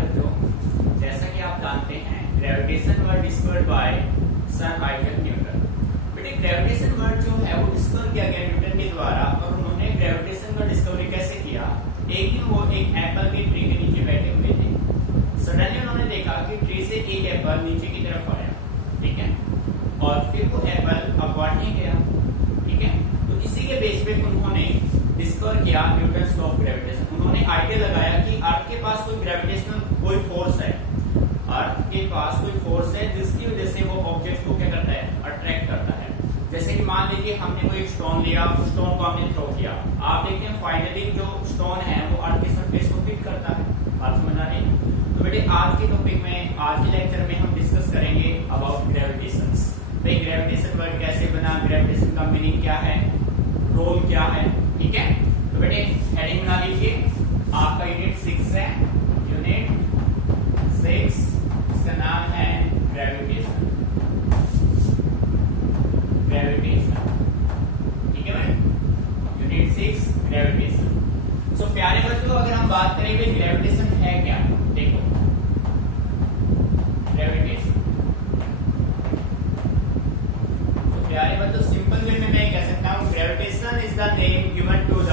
बच्चों, जैसा कि आप जानते हैं gravitation word discovered by sir Isaac Newton. बेटे ग्रेविटेशन वर्ड जो है वो डिस्कवर किया गया न्यूटन के द्वारा, और उन्होंने ग्रेविटेशन का डिस्कवरी कैसे किया? एक दिन वो एक एप्पल के ट्री के नीचे बैठे हुए थे। सडनली उन्होंने देखा कि ट्री से एक एप्पल नीचे की तरफ आया, ठीक है, और फिर वो एप्पल अपवर्ड नहीं गया, ठीक है। तो इसी के बेस पे उन्होंने डिस्कवर किया न्यूटन्स लॉ ऑफ ग्रेविटेशन। उन्होंने आइडिया लगाया कि अर्थ के पास कोई ग्रेविटेशनल कोई फोर्स है, अर्थ के पास कोई फोर्स है जिसकी वजह से वो ऑब्जेक्ट को क्या करता है? अट्रैक्ट करता है। जैसे कि मान लीजिए हमने कोई एक स्टोन लिया, उस स्टोन को हमने थ्रो किया, आप देखते हैं फाइनली जो स्टोन है वो अर्थ के सरफेस को हिट करता है। बात समझ आ रही है? तो बेटे आज के टॉपिक में, आज के लेक्चर में हम डिस्कस करेंगे अबाउट ग्रेविटेशन। भाई ग्रेविटेशन वर्ड कैसे बना, ग्रेविटेशन का मीनिंग क्या है, रोल क्या है, ठीक है। तो बेटे हेडिंग बना लीजिए, आपका यूनिट 6 है, यूनिट 6, इसका नाम है ग्रेविटेशन। ग्रेविटेशन, ठीक है भाई, यूनिट 6 ग्रेविटेशन। सो प्यारे बच्चों, अगर हम बात करें कि ग्रेविटेशन है क्या, देखो ग्रेविटेशन, तो प्यारे बच्चों सिंपल वे में मैं कह सकता हूं gravitation is the name given to the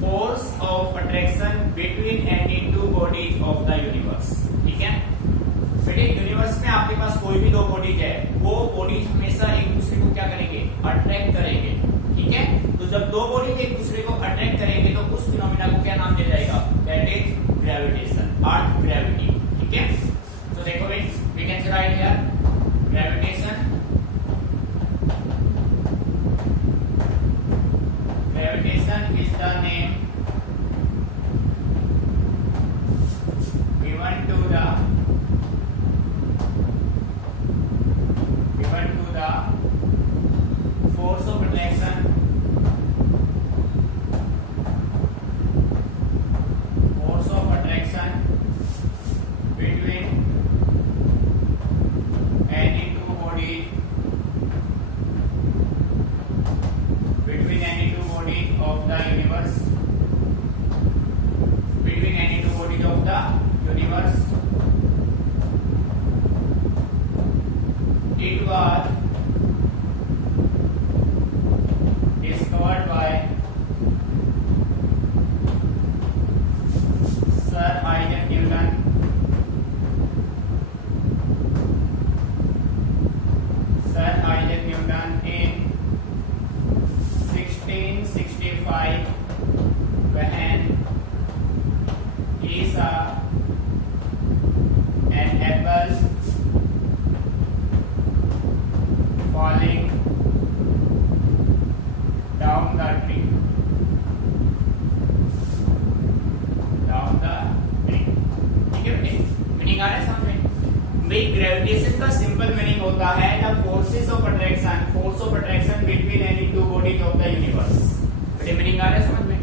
force of attraction between any two bodies of the universe, ठीक है। बेटे यूनिवर्स में आपके पास कोई भी दो बॉडीज है, वो बॉडीज हमेशा एक दूसरे को क्या करेंगे? अट्रैक्ट करेंगे, ठीक है। तो जब दो बॉडीज एक दूसरे को अट्रैक्ट करेंगे तो उस फिनोमेना को क्या नाम दिया जाएगा? That is gravitation, earth gravity, ठीक है। तो देखो भाई, we can write here gravitation, gravitation is the name given to the force of attraction between any two bodies of the universe, between any two bodies of the universe. It was discovered by Sir Isaac Newton in 1665 when he saw an apple falling down the tree. ठीक है बेटे, meaning आ रहा है समझ में? भाई gravitation का सिंपल मीनिंग होता है the forces of attraction, force of attraction between any two bodies of the universe. बेटे मीनिंग आ रहा है समझ में?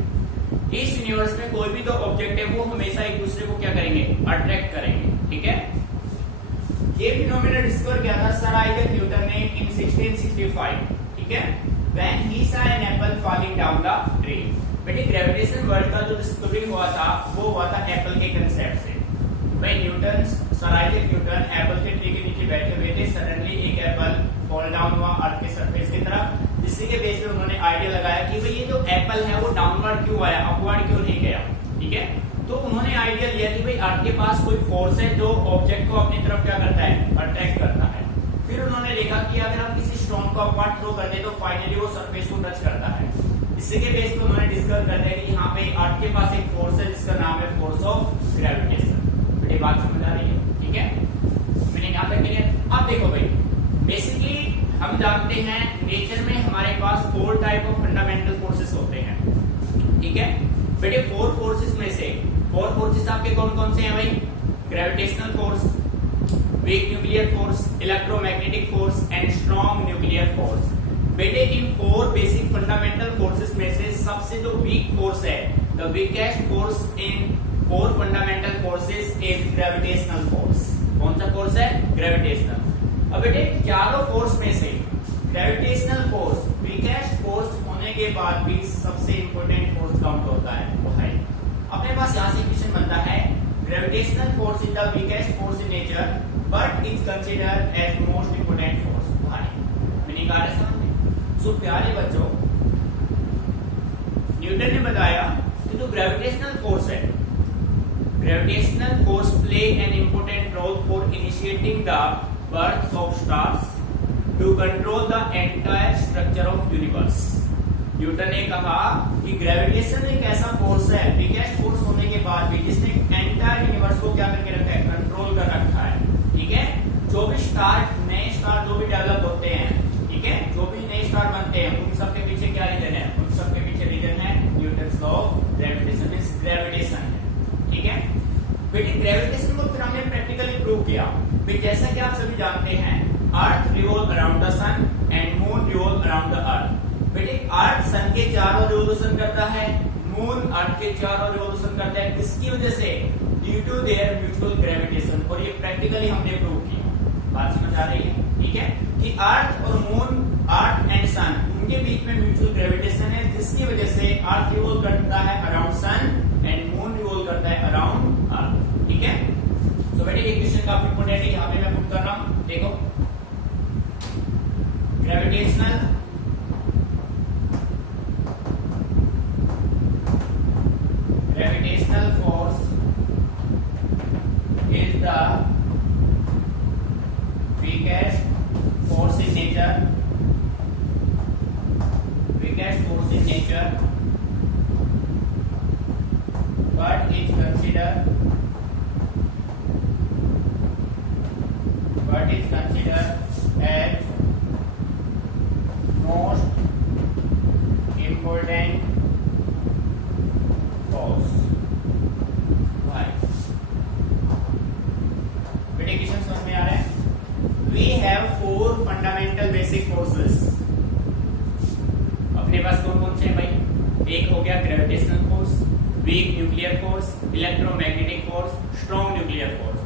इस यूनिवर्स में कोई भी दो ऑब्जेक्ट है वो हमेशा एक दूसरे को क्या करेंगे? अट्रैक्ट करेंगे, ठीक है। ये फिनोमेना डिस्कवर किया था सर आइजैक न्यूटन ने इन 1665, ठीक है, when he saw an apple falling down the tree। बेटे ग्रेविटेशन वर्ड का जो डिस्कवरी हुआ था वो हुआ था एप्पल के कंसेप्ट से। भाई Newton, sir Isaac Newton Apple के ट्री के नीचे बैठे हुए थे, सडनली एक एप्पल फॉल डाउन हुआ अर्थ के सरफेस की तरफ, जिसके के बेस पे उन्होंने आइडिया लगाया कि भाई ये जो एप्पल है वो डाउनवर्ड क्यों आया, अपवर्ड क्यों नहीं गया, ठीक है। तो उन्होंने आइडिया लिया कि भाई अर्थ के पास कोई फोर्स है जो ऑब्जेक्ट को अपनी तरफ क्या करता है? अट्रैक्ट करता है। फिर उन्होंने देखा कि अगर हम किसी स्टोन को अपवर्ड थ्रो कर दे तो फाइनली वो सरफेस को टच करता है। इसी के बेस पे उन्होंने डिस्कवर कर दिया कि यहाँ पे अर्थ के पास एक फोर्स है जिसका नाम है फोर्स ऑफ ग्रेविटेशन। बेटे बात समझ आ रही है, ठीक है, मीनिंग यहाँ तक क्लियर? अब देखो भाई, बेसिकली हम जानते हैं नेचर में हमारे पास 4 टाइप ऑफ फंडामेंटल फोर्सेस होते हैं, ठीक है। बेटे 4 फोर्सेस में से 4 फोर्सेस आपके कौन कौन से हैं भाई? Gravitational force, weak nuclear force, electromagnetic force and strong nuclear force. बेटे इन 4 बेसिक फंडामेंटल फोर्सेस में से सबसे जो वीक फोर्स है, the weakest force in 4 fundamental forces is gravitational force. कौन सा फोर्स है? ग्रेविटेशनल। अब बेटे चारों फोर्स में से ग्रेविटेशनल फोर्स वीकेस्ट फोर्स होने के बाद भी सबसे इंपॉर्टेंट फोर्स काउंट होता है, वो है। अपने पास यहाँ से क्वेश्चन बनता है gravitational force is the weakest force in nature but is considered as most important force. भाई मीनिंग आ रहा है समझ में? सो प्यारे बच्चों, न्यूटन ने बताया कि जो ग्रेविटेशनल फोर्स है, gravitational force play an important role for initiating the birth of stars to control the entire structure of universe. Newton ने कहा कि ग्रेविटेशन एक ऐसा फोर्स है, वीकेस्ट फोर्स होने के बाद भी, जिसने एंटायर यूनिवर्स को क्या करके रखा है, कंट्रोल कर रखा है। ठीक है, जो भी स्टार, नए स्टार जो भी डेवलप होते हैं, ठीक है, जो भी नए स्टार बनते हैं, उन सबके पीछे क्या रीजन है? उन सबके पीछे रीजन है Newton's law of gravitation, means gravitation है। ठीक है बेटे, ग्रेविटेशन को फिर हमने प्रैक्टिकली प्रूव किया। फिर जैसा कि आप सभी जानते हैं, earth revolve around the sun and moon revolve around the earth. बेटे, अर्थ सन के चारों रिवॉल्यूशन करता है, मून अर्थ के चारों रिवॉल्यूशन करता है। किसकी वजह से? Due to their mutual gravitation. और ये प्रैक्टिकली हमने प्रूव किया। बात समझ आ रही है? ठीक है, कि अर्थ और मून, अर्थ एंड सन, उनके बीच में म्यूचुअल ग्रेविटेशन है, जिसकी वजह से अर्थ रिवॉल्व करता है around sun and moon revolve करता है अराउंड अर्थ। ठीक है, तो बेटे ये क्वेश्चन काफी इंपॉर्टेंट है, यहाँ पे मैं पुट कर रहा हूं। देखो, gravitational force is the weakest force in nature, but is considered as most important force। समझ में आ रहा है? We have four fundamental basic forces। अपने पास कौन कौन से हैं भाई? एक हो गया gravitational force, weak nuclear force, electromagnetic force, strong nuclear force.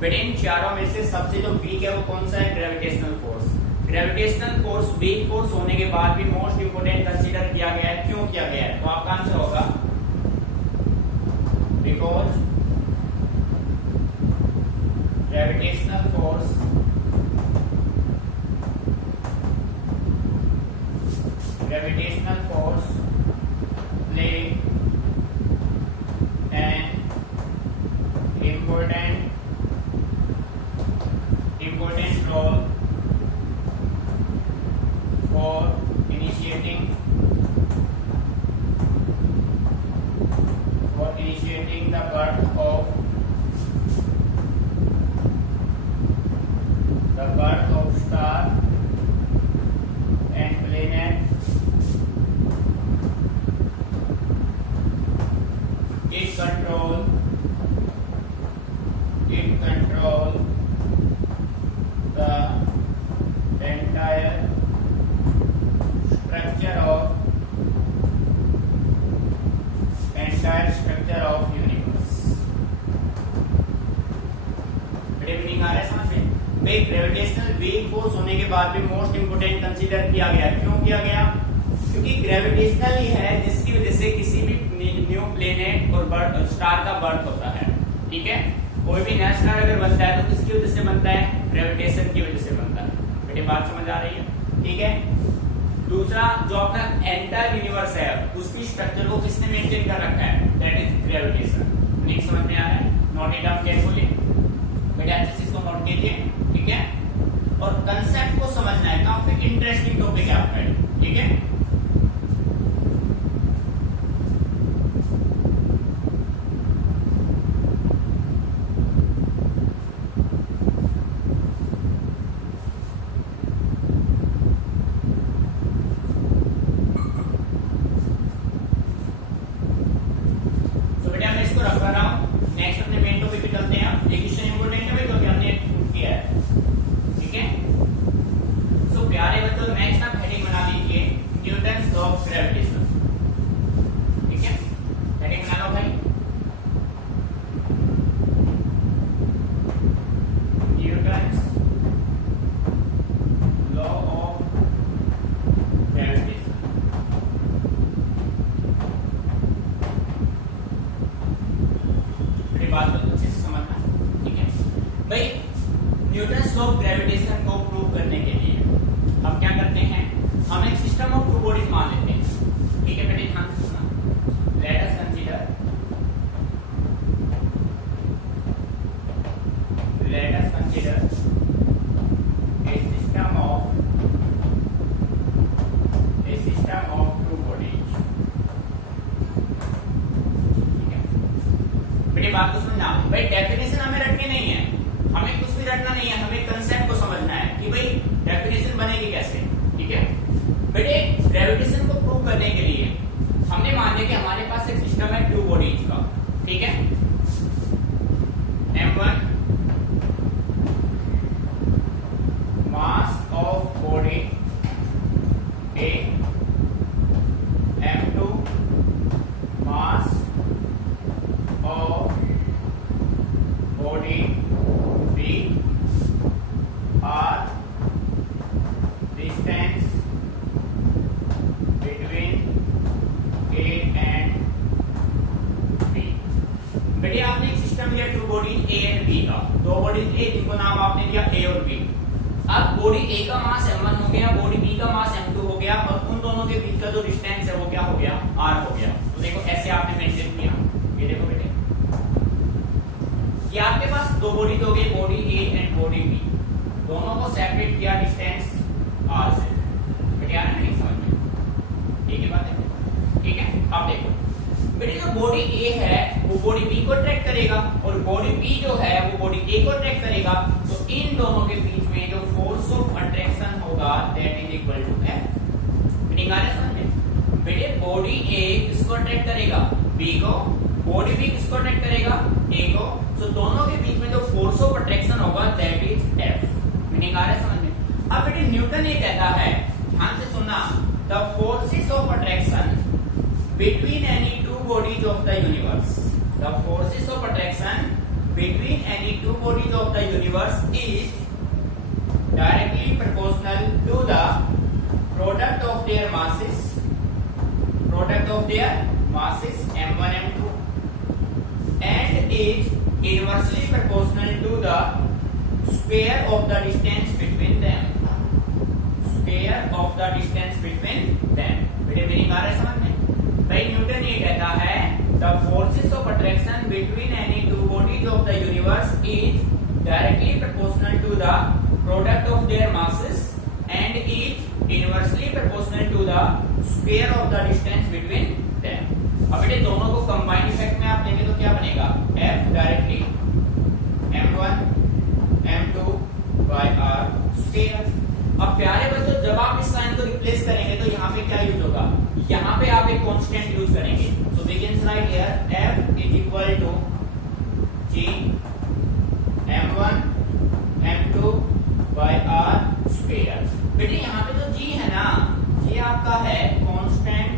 बेटे इन चारों में से सबसे जो वीक है वो कौन सा है? Gravitational force. Gravitational force weak force होने के बाद भी मोस्ट इंपोर्टेंट कंसीडर किया गया है। क्यों किया गया है? तो आपका आंसर होगा because gravitational force play an important role for initiating the birth of star and planet। It control the entire structure of universe। बड़े मीनिंग आ रहा है समझ में? भाई ग्रेविटेशनल वीक फोर्स होने के बाद भी मोस्ट इंपोर्टेंट कंसीडर किया गया। क्यों किया गया? क्योंकि ग्रेविटेशनल ही है जिसकी वजह से किसी भी न्यू प्लेनेट और स्टार का बर्थ होता है। ठीक है, कोई भी नया स्टार अगर बनता है तो किसकी वजह से बनता है? ग्रेविटेशन की वजह से बनता है। बेटे बात समझ आ रही है? ठीक है, दूसरा जो अपना एंटायर यूनिवर्स है उसकी स्ट्रक्चर को किसने मेंटेन कर रखा है? That is gravitation. नेक्स्ट समझ में आ रहा है? Note it down carefully. बेटा अच्छे से इसको नोट कीजिए। ठीक है, और कंसेप्ट को समझना है, काफी इंटरेस्टिंग टॉपिक है आपका। ठीक है, तो बेटा मैं इसको रख रहा हूं। नेक्स्ट अपने मेन टॉपिक पे चलते हैं। ये क्वेश्चन इंपोर्टेंट है भाई, तो हमने किया है। ठीक है, सो प्यारे बच्चों नेक्स्ट आप हेडिंग बना है बी का, दो बॉडीज ए जिनको नाम आपने दिया ए और बी। अब बॉडी ए का मास m1 हो गया, बॉडी बी का मास m2 हो गया, और उन दोनों के बीच का जो डिस्टेंस है वो क्या हो गया, r हो गया। तो देखो ऐसे आपने मेंशन किया, ये देखो बेटे, ये आपके पास दो बॉडी हो गई, body A and body B, दोनों को सेपरेट किया डिस्टेंस r से। बेटे आ रहा है नहीं समझ में, ठीक है बात है, ठीक है। अब देखो बेटे, जो बॉडी ए है वो बॉडी बी को ट्रैक करेगा, और बॉडी बी जो है वो बॉडी ए को ट्रैक करेगा, तो इन दोनों के बीच में जो फोर्स ऑफ अट्रैक्शन होगा that is equal to F। Meaning आ रहा है समझ में? बेटे बॉडी ए किसको ट्रैक करेगा, बी को, बॉडी बी किसको ट्रैक करेगा, ए को, तो दोनों के बीच में जो फोर्स ऑफ अट्रैक्शन होगा दैट इज F। मीनिंग आ रहा है समझ में? अब बेटे न्यूटन ये कहता है, ध्यान से सुनना, the forces of attraction between any two bodies of the universe, the forces of attraction between any two bodies of the universe is directly proportional to the product of their masses m1 m2 and is inversely proportional to the square of the distance between them, बेटे meaning आ रहा है समझ में? भाई Newton ये कहता है the forces of attraction between any two bodies of the universe is directly proportional to the product of their masses and is inversely proportional to the square of the distance between them. अब बेटे दोनों को combine effect में आप लेंगे तो क्या बनेगा, F directly m1 m2 by r square. अब प्यारे बच्चों, जब आप इस साइन को रिप्लेस करेंगे तो यहाँ पे क्या यूज होगा, यहाँ पे आप एक कांस्टेंट यूज करेंगे। So we can write here F is equal to G m1 m2 by r square. बेटे यहाँ पे जो G है ना, ये आपका है constant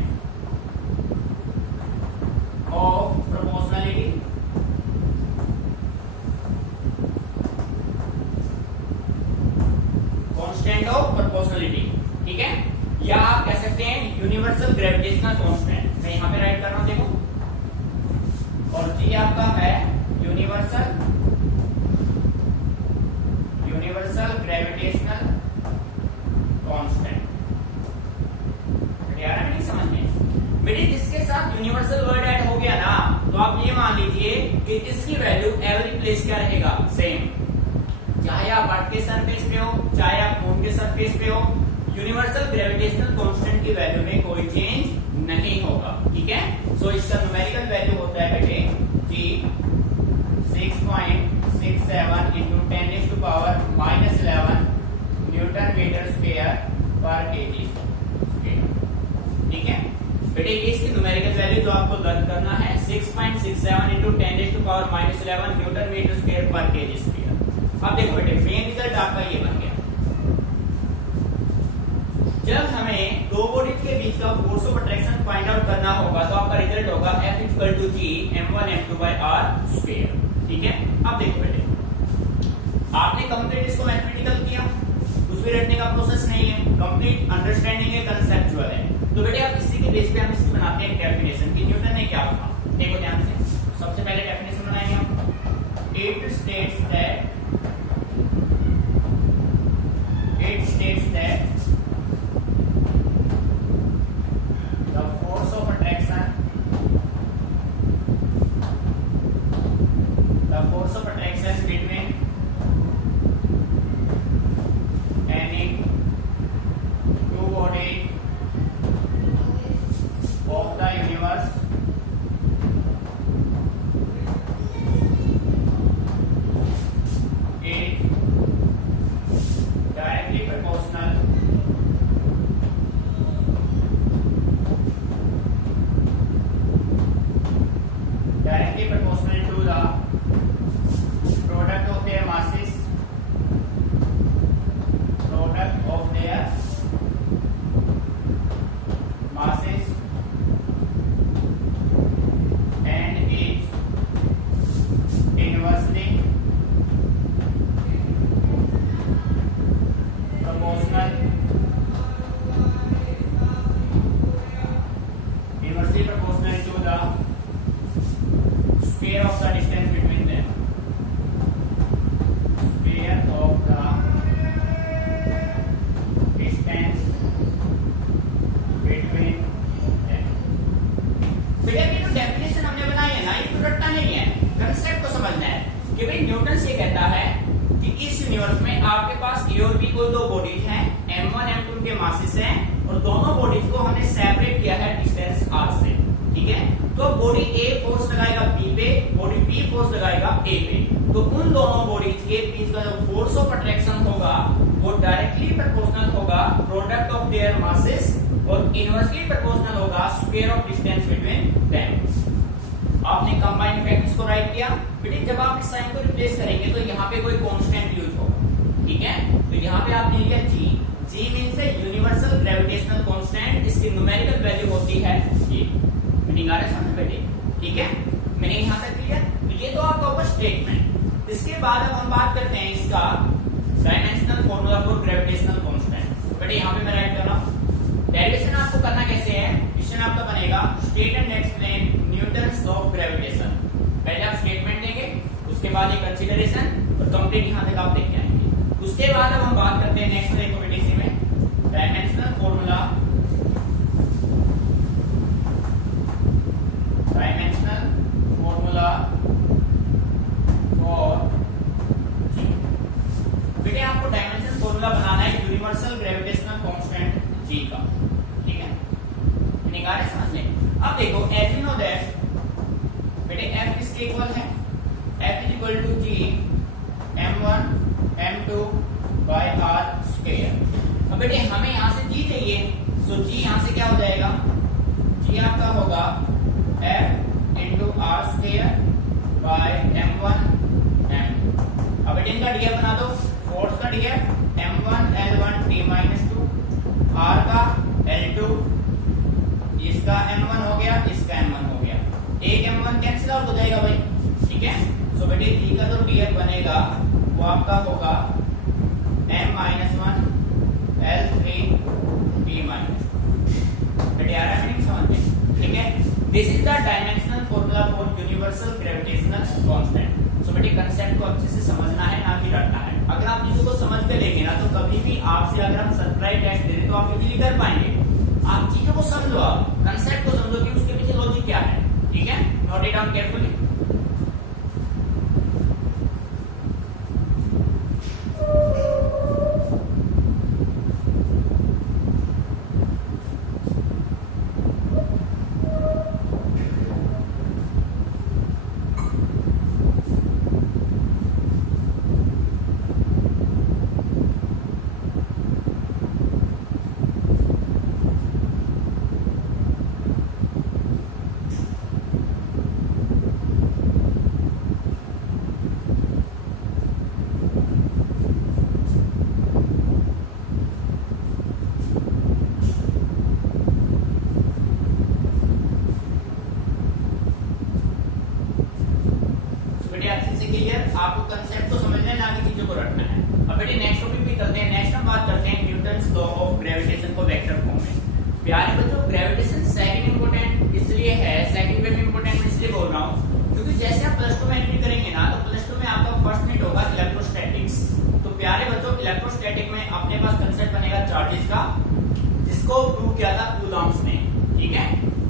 of proportionality, constant of proportionality, ठीक है, या आप कह सकते हैं यूनिवर्सल ग्रेविटेशनल कांस्टेंट। मैं यहां पे राइट कर रहा हूं देखो, और जी आपका है यूनिवर्सल ग्रेविटेशनल कांस्टेंट। यार नहीं समझ में बेटे, जिसके साथ यूनिवर्सल वर्ड ऐड हो गया ना, तो आप ये मान लीजिए कि इसकी वैल्यू एवरी प्लेस क्या रहेगा, सेम। चाहे आप अर्थ के सरफेस पे हो, चाहे आप मून के सरफेस पे हो, यूनिवर्सल ग्रेविटेशनल कांस्टेंट की वैल्यू में कोई चेंज नहीं होगा, ठीक है। सो इसका न्यूमेरिकल वैल्यू होता है बेटे G 6.67 into 10⁻⁻11 newton metre square पर केजी स्क्वायर, ठीक है बेटे। ये इसकी न्यूमेरिकल वैल्यू जो आपको दर्ज करना है 6.67 into 10⁻⁻11 न्यूटन मीटर स्क्वायर पर केजी स्क्वायर। अब देखो बेटे, मेन रिजल्ट आपका ये बन गया। जब हमें दो बॉडीज के बीच का force of attraction find out करना होगा तो आपका रिजल्ट होगा F equal to G m1 m2 by r square, ठीक है। अब देखो बेटे, आपने कंप्लीट इसको मैथमेटिकल किया, कुछ भी रटने का प्रोसेस नहीं है, कंप्लीट अंडरस्टैंडिंग है, कंसेप्चुअल है। तो बेटे आप इसी के बेस पे हम इसकी बनाते हैं डेफिनेशन कि न्यूटन ने क्या कहा। देखो ध्यान से, सबसे पहले डेफिनेशन बनाएंगे हम। It states that the force of attraction between any two bodies of the universe कहता है कि इस यूनिवर्स में आपके पास ए और बी कोई दो बॉडीज हैं, m1 m2 उनके मासेस हैं और दोनों बॉडीज को हमने सेपरेट किया है डिस्टेंस r से, ठीक है। तो बॉडी A फोर्स लगाएगा B पे, बॉडी B फोर्स लगाएगा A पे, तो उन दोनों बॉडीज के बीच का जो फोर्स ऑफ अट्रैक्शन होगा वो डायरेक्टली प्रोपोर्शनल होगा प्रोडक्ट ऑफ देयर मासेस और इनवर्सली प्रोपोर्शनल होगा square of distance between them. आपने कंबाइंड इफेक्ट इसको राइट किया बेटे। जब आप इस साइन को रिप्लेस करेंगे तो यहाँ पे कोई कांस्टेंट यूज होगा, ठीक है। तो यहाँ पे आपने लिया G, G मींस है यूनिवर्सल ग्रेविटेशनल कांस्टेंट, इसकी न्यूमेरिकल वैल्यू होती है G। मीनिंग आ रहा है समझ बेटे, ठीक है। मीनिंग यहाँ तक क्लियर। तो ये तो आपका होगा स्टेटमेंट। इसके बाद अब हम बात करते हैं इसका dimensional formula for gravitational constant. बेटे यहाँ पे मैं राइट कर रहा हूँ। डेरिवेशन आपको करना कैसे है, क्वेश्चन आपका बनेगा state and explain Newton's law of gravitation. पहले आप स्टेटमेंट देंगे, उसके बाद एक कंसीडरेशन और कंप्लीट यहाँ तक आप देख के आएंगे। उसके बाद अब हम बात करते हैं नेक्स्ट एक्टिविटी में डायमेंशनल फार्मूला फॉर G। बेटे आपको डायमेंशन फार्मूला बनाना है यूनिवर्सल ग्रेविटेशनल कांस्टेंट G का, ठीक है। निकाले समझ लें। अब देखो एज यू नो दैट बेटे F किसके इक्वल है, F is equal to G m1 m2 by r square. अब बेटे हमें यहाँ से G चाहिए, सो G यहाँ से क्या हो जाएगा, G आपका होगा F into r square by m1 m2। अब बेटे इनका डीएफ बना दो, फोर्स का DF m1 l1 t minus 2, r का l2, इसका m1 हो गया, इसका m1 हो गया, एक m1 कैंसिल आउट हो जाएगा भाई, ठीक है। सो बेटे G का जो डीएफ बनेगा वो आपका होगा m-1 l3 t minus 2। बेटे आ रहा है मीनिंग समझ में, ठीक है। This is the dimensional formula for universal gravitational constant. So बेटे कंसेप्ट को अच्छे से समझना है, ना कि रटना है। अगर आप चीजों को समझ के लेंगे ना तो कभी भी आपसे अगर हम सरप्राइज टेस्ट दे दें तो आप इजीली कर पाएंगे। आप चीजों को समझो, आप कंसेप्ट को समझो कि उसके पीछे लॉजिक क्या है, ठीक है। Note it down carefully. आपको कंसेप्ट को समझना है, ना कि चीजों को रटना है। अब बेटे नेक्स्ट टॉपिक पे चलते हैं। नेक्स्ट हम बात करते हैं न्यूटन्स लॉ ऑफ ग्रेविटेशन को वेक्टर फॉर्म में। प्यारे बच्चों ग्रेविटेशन सेकंड इंपोर्टेंट इसलिए है, सेकंड वे में इंपोर्टेंट इसलिए बोल रहा हूं क्योंकि जैसे आप प्लस 2 में एंट्री करेंगे ना तो प्लस 2 में आपका फर्स्ट यूनिट होगा इलेक्ट्रोस्टैटिक्स। तो प्यारे बच्चों इलेक्ट्रोस्टैटिक में अपने पास कंसेप्ट बनेगा चार्जेस का, जिसको प्रूव किया था कूलॉम्स ने, ठीक है।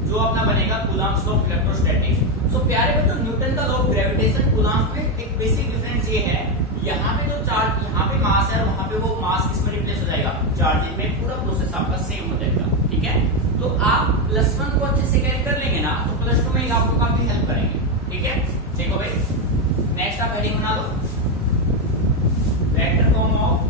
जो अपना बनेगा कूलॉम्स लॉ ऑफ इलेक्ट्रोस्टैटिक्स। सो प्यारे बच्चों न्यूटन का लॉ ऑफ ग्रेविटेशन कूलॉम्स में एक बेसिक डिफरेंस ये है, यहाँ पे जो चार्ज, यहाँ पे मास है, वहां पे वो मास किसमें रिप्लेस हो जाएगा, चार्जेस में। पूरा प्रोसेस आपका सेम हो जाएगा, ठीक है। तो आप +1 को अच्छे से कैरी कर लेंगे ना तो +2 में आपको काफी हेल्प करेंगे, ठीक है। देखो भाई नेक्स्ट आप हेडिंग बना दो, वेक्टर फॉर्म ऑफ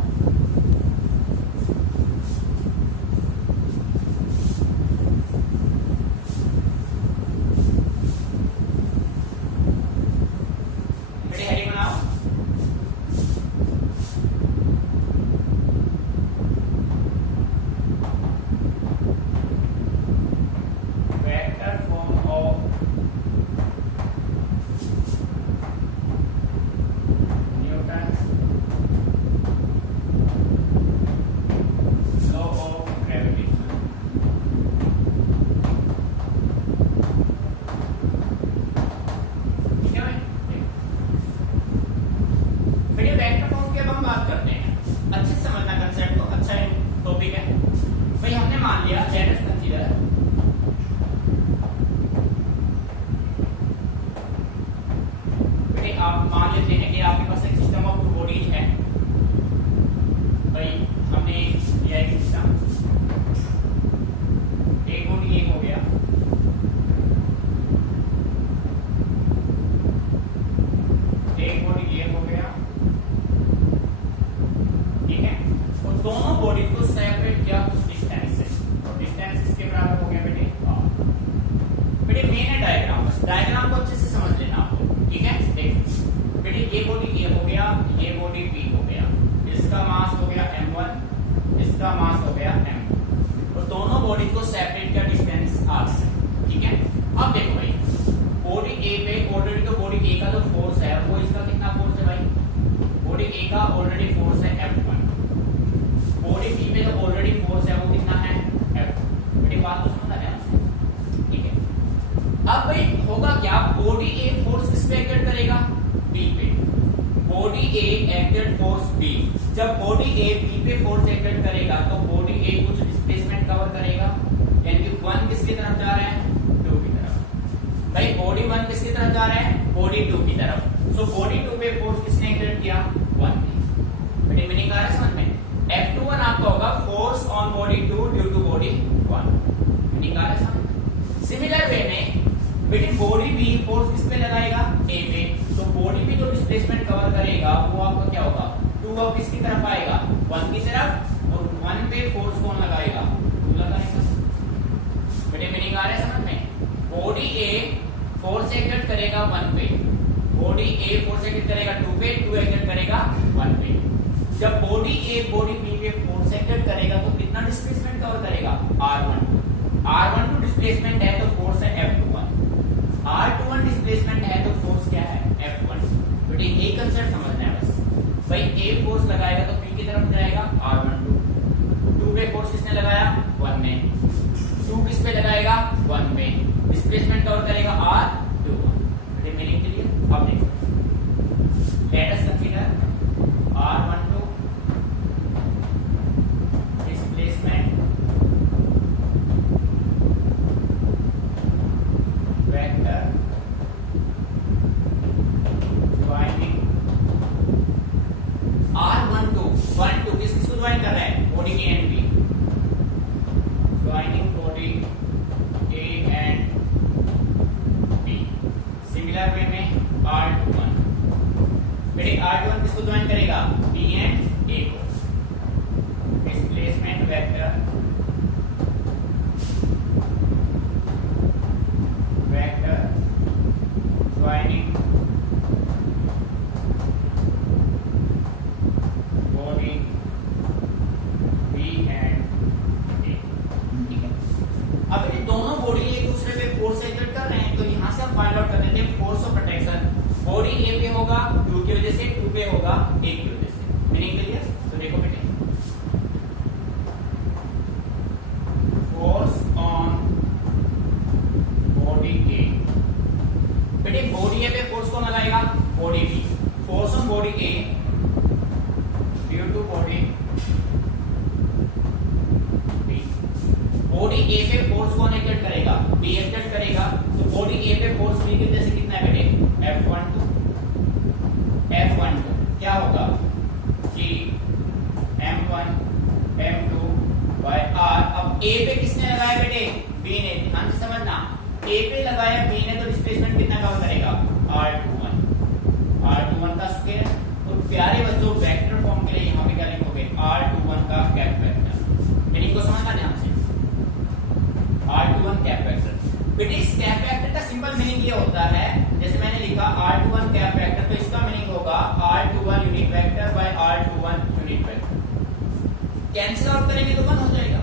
आप मान लेते हैं कि आपके पास एक सिस्टम का मास हो गया m, और दोनों बॉडी को सेपरेट का डिस्टेंस r से, ठीक है। अब देखो भाई बॉडी A पे ऑलरेडी तो बॉडी A का जो फोर्स है वो इसका कितना फोर्स है भाई, बॉडी A का ऑलरेडी फोर्स है F1, बॉडी B पे जो ऑलरेडी फोर्स है वो कितना है F2। मेरी बात को समझ आ गया ना, ठीक है। अब भाई होगा क्या, बॉडी A फोर्स किस पे एक्ट करेगा, B पे, body A acted force B, जब बॉडी A B पे फोर्स एक्ट करेगा तो बॉडी A कुछ डिस्प्लेसमेंट कवर करेगा, यानी कि 1 किसकी तरफ जा रहा है, 2 की तरफ। भाई बॉडी 1 किसकी तरफ जा रहा है, बॉडी 2 की तरफ। सो बॉडी 2 पे फोर्स किसने एक्ट किया, 1 ने। बेटे मीनिंग आ रहा है समझ में, F21 आपका होगा force on body 2 due to body 1, meaning आ रहा है समझ। सिमिलर वे में बेटे बॉडी भी फोर्स किस पे लगाएगा, A पे, तो बॉडी भी जो डिस्प्लेसमेंट कवर करेगा वो आपका क्या होगा, 2 अब किसकी तरफ आएगा, 1 की तरफ, और 1 पे फोर्स कौन लगाएगा, 2 लगाएगा। बेटे मीनिंग आ रहा है समझ में, बॉडी A फोर्स एक्ट करेगा 1 पे, बॉडी A फोर्स एक्ट करेगा 2 पे, 2 एक्ट करेगा 1 पे। जब बॉडी A बॉडी B पे फोर्स एक्ट करेगा तो कितना डिस्प्लेसमेंट कवर करेगा, R12 डिस्प्लेसमेंट है तो फोर्स है F21, R21 डिस्प्लेसमेंट है तो फोर्स क्या है, F1। बेटे ये कांसेप्ट समझना है बस। भाई A फोर्स लगाएगा तो B की तरफ जाएगा R12, 2 पे फोर्स किसने लगाया, 1 ने, 2 किस पे लगाएगा, 1 पे, डिस्प्लेसमेंट कवर करेगा R21। बेटे मीनिंग के लिए अब देखो, let us consider R12 displacement vector joining R12 किसको ज्वाइन कर रहा है, body A and B, joining body A and B। Similar way में R21, बेटे R21 किसको ज्वाइन करेगा, B एंड A को, displacement vector joining body B and A, ठीक है। अब ये दोनों बॉडी एक दूसरे पे फोर्स एक्ट कर रहे हैं तो यहां से हम फाइंड आउट कर लेते हैं force of attraction, body A पे होगा 2 की वजह से, 2 पे होगा 1 की वजह से। मीनिंग क्लियर, तो देखो बेटे फोर्स ऑन बॉडी A, बेटे बॉडी A पे फोर्स कौन लगाएगा, body B, force on body A due to body B, body A पे फोर्स कौन एक्ट करेगा, B एक्ट करेगा, तो बॉडी A पे फोर्स B की वजह से कितना है बेटे, F12 क्या होगा, G M1 M2 by R। अब A पे किसने लगाया बेटे, B ने, ध्यान से समझना, A पे लगाया B ने तो डिस्प्लेसमेंट कितना कवर करेगा, R21 का स्क्वायर। तो प्यारे बच्चों वेक्टर फॉर्म के लिए यहाँ पे क्या लिखोगे, R21 का कैप वेक्टर। मीनिंग को समझना ध्यान से, R21 कैप वेक्टर। बेटे इस कैप वेक्टर का सिंपल मीनिंग ये होता है, जैसे मैंने लिखा R21 कैप वेक्टर, तो इसका मीनिंग होगा R21 unit vector by R21 unit vector. Cancel out करेंगे तो 1 हो जाएगा,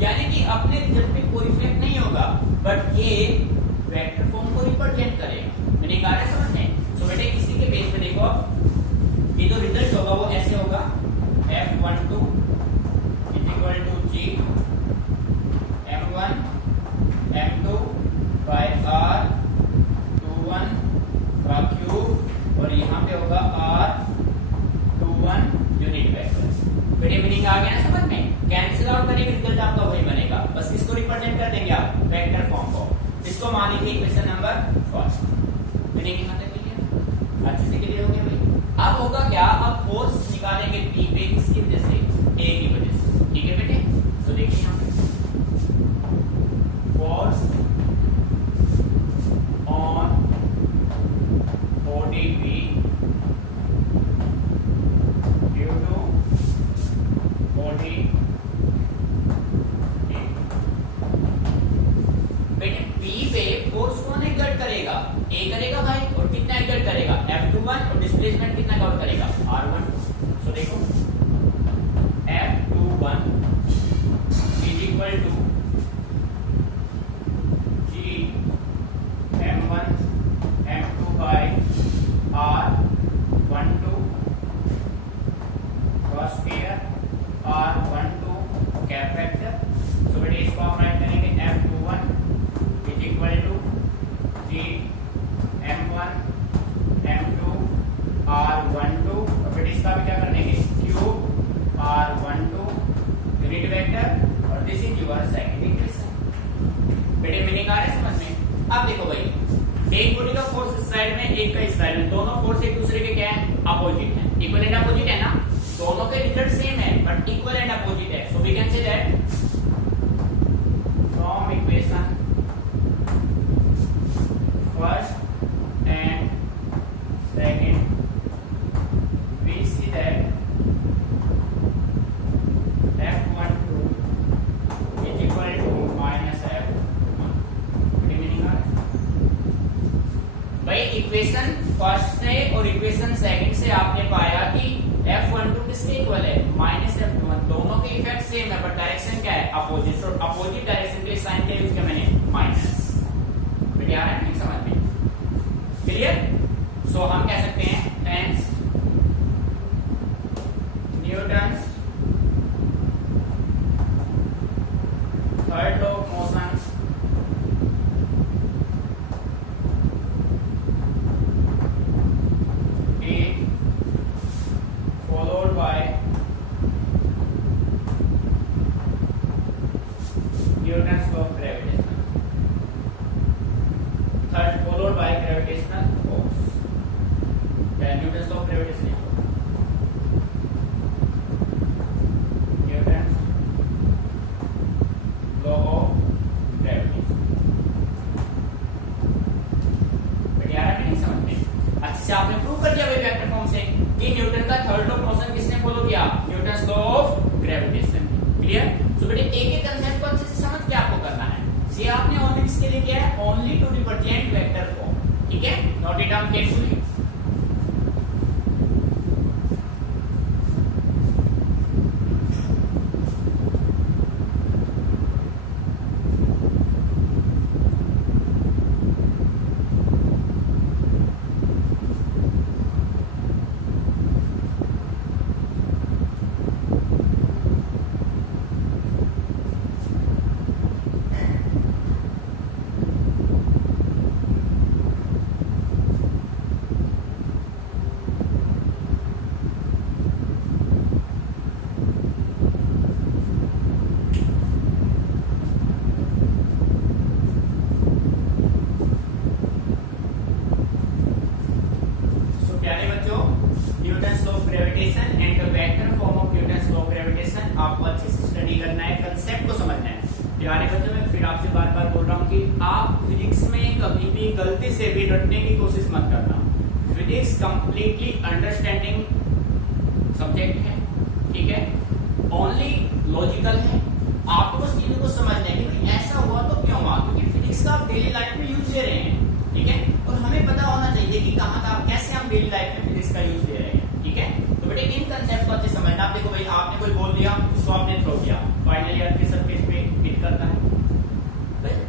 यानी कि अपने रिजल्ट पे कोई इफेक्ट नहीं होगा, बट ये वेक्टर फॉर्म को रिप्रेजेंट करेगा। मीनिंग आ रहा है समझ में। सो बेटे इसी के बेस पे देखो, ये जो रिजल्ट होगा वो ऐसे होगा, F12 is equal to G M1 M2 by R21 का क्यूब, और यहाँ पे होगा R21 यूनिट वेक्टर। बेटे मीनिंग आ गया ना समझ में, कैंसिल आउट करेंगे रिजल्ट आपका वही बनेगा, बस इसको रिप्रेजेंट कर देंगे आप वेक्टर फॉर्म को, इसको मान लीजिए इक्वेशन नंबर फर्स्ट। मीनिंग यहाँ तक क्लियर, अच्छे से क्लियर हो गया भाई। अब होगा क्या, अब फोर्स निकालेंगे B पे किसकी वजह से, A की वजह से, ठीक है बेटे। तो देखिए यहाँ पे force on body B due to body A। बेटे B पे फोर्स कौन एक्ट करेगा, A करेगा भाई, और कितना एक्ट करेगा, F21, और डिस्प्लेसमेंट कितना कवर करेगा, R12। सो देखो F21 अपोजिट है ना, दोनों के रिजल्ट सेम है बट इक्वल एंड अपोजिट है, so we can say that from equation first and second we see that f12 is equal to minus f1। भाई इक्वेशन फर्स्ट से और इक्वेशन सेकंड से आपने पाया कि f12 किसके इक्वल है, माइनस f1। दोनों के इफेक्ट सेम है बट डायरेक्शन क्या है, अपोजिट। तो अपोजिट डायरेक्शन के लिए साइन क्या यूज किया मैंने, माइनस। बढ़िया है नहीं समझ में, क्लियर। सो हम कह सकते हैं hence Newton's third law of motion is followed by Newton's law of gravitation, third followed by gravitational force, then Newton's law of gravitation, Newton's law of gravitation। बढ़िया है नहीं समझ में, अच्छे से आपने प्रूव कर दिया वेक्टर फॉर्म से कि न्यूटन का थर्ड लॉ ऑफ मोशन किसने फॉलो किया, Newton's law of gravitation. Clear. So बेटे एक एक कंसेप्ट को अच्छे से समझ के आपको करना है। ये आपने ओनली किसके लिए किया है, only to represent vector form. ठीक है, नोट इट डाउन केयरफुली। आपको अच्छे से स्टडी करना है, कंसेप्ट को समझना है। प्यारे बच्चों, मैं फिर आपसे बार बार बोल रहा हूँ कि आप फिजिक्स में कभी भी गलती से भी रटने की कोशिश मत करना। फिजिक्स कंप्लीटली अंडरस्टैंडिंग सब्जेक्ट है, ठीक है, ओनली लॉजिकल है। आपको बस चीजों को समझना है कि ऐसा हुआ तो क्यों हुआ, क्योंकि फिजिक्स का आप डेली लाइफ में यूज ले रहे हैं, ठीक है, और हमें पता होना चाहिए कि कहाँ का कैसे हम डेली लाइफ में फिजिक्स का यूज ले रहे हैं, ठीक है। तो बेटे इन कंसेप्ट को अच्छे समझना। आप देखो भाई, आपने कोई बोल दिया उसको आपने थ्रो किया, फाइनली आपके सरफेस पे हिट करता है।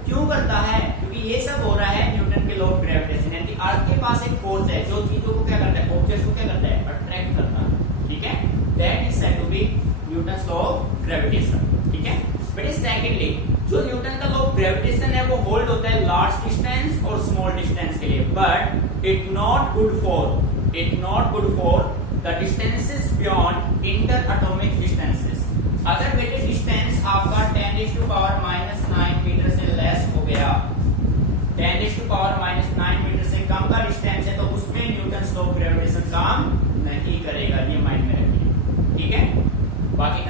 क्यों करता है, क्योंकि ये सब हो रहा है न्यूटन के लॉ ऑफ ग्रेविटेशन, यानी अर्थ के पास एक फोर्स है जो चीजों को क्या करता है, ऑब्जेक्ट्स को क्या करता है, अट्रैक्ट करता है, ठीक है। That is said to be Newton's law of gravitation, ठीक है। बेटे सेकेंडली, जो न्यूटन का लॉ ऑफ ग्रेविटेशन है वो होल्ड होता है लार्ज डिस्टेंस और स्मॉल डिस्टेंस के लिए, but it not good for the distances beyond inter atomic distances. अगर बेटे डिस्टेंस आपका 10⁻⁹ मीटर से लेस हो गया, 10⁻⁹ मीटर से कम का डिस्टेंस है, तो उसमें न्यूटन्स लॉ ऑफ ग्रेविटेशन काम नहीं करेगा, ये माइंड में रखिए, ठीक है। बाकी